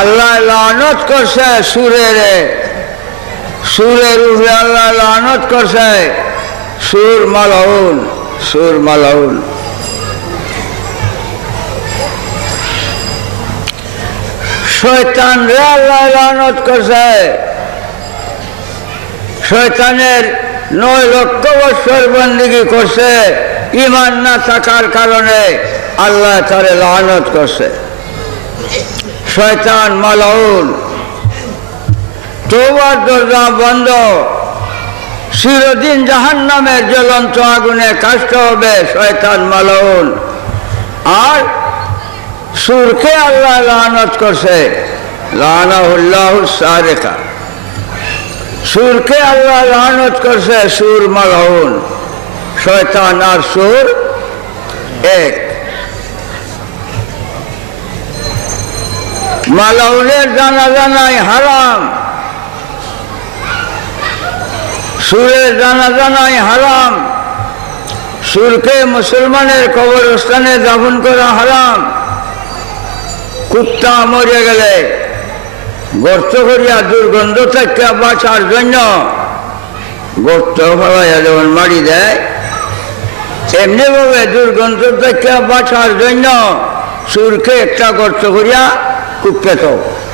আল্লাহ লানত করছে সুরের সুরের উপরে আল্লাহ লানত করছে। সুর মালাউন সুর মালাউন শয়তান রে আল্লাহ লানত করছে। শয়তানের নয় লক্ষ বৎসর বন্দিগি করছে। ইমান না থাকার কারণে আল্লাহ তারে লানত করছে। শয়তান মালাউন। তোবার দরজা বন্ধ। চিরদিন জাহান নামের জ্বলন্ত আগুনে কাষ্ট হবে শয়তান মালাউন। আর সুরকে আল্লাহ লানত করছে। লানাহুল্লাহ সারেকা আল্লাহ লানত করছে সুর মালাউন। শয়তান আর সুর এক। মালাউনের জানা জানাই হারাম। সুরের জানা জানাই হারাম। সুরকে মুসলমানের কবরস্থানে দাফন করা হারাম। কুত্তা মরে গেলে গর্ত করিয়া দুর্গন্ধ থেকে বাঁচার জন্য গর্ত ফলাইয়া যেমন মারি দেয়, এমনি এমনিভাবে দুর্গন্ধ থেকে বাঁচার জন্য সুরকে একটা গর্ত করিয়া cook at all.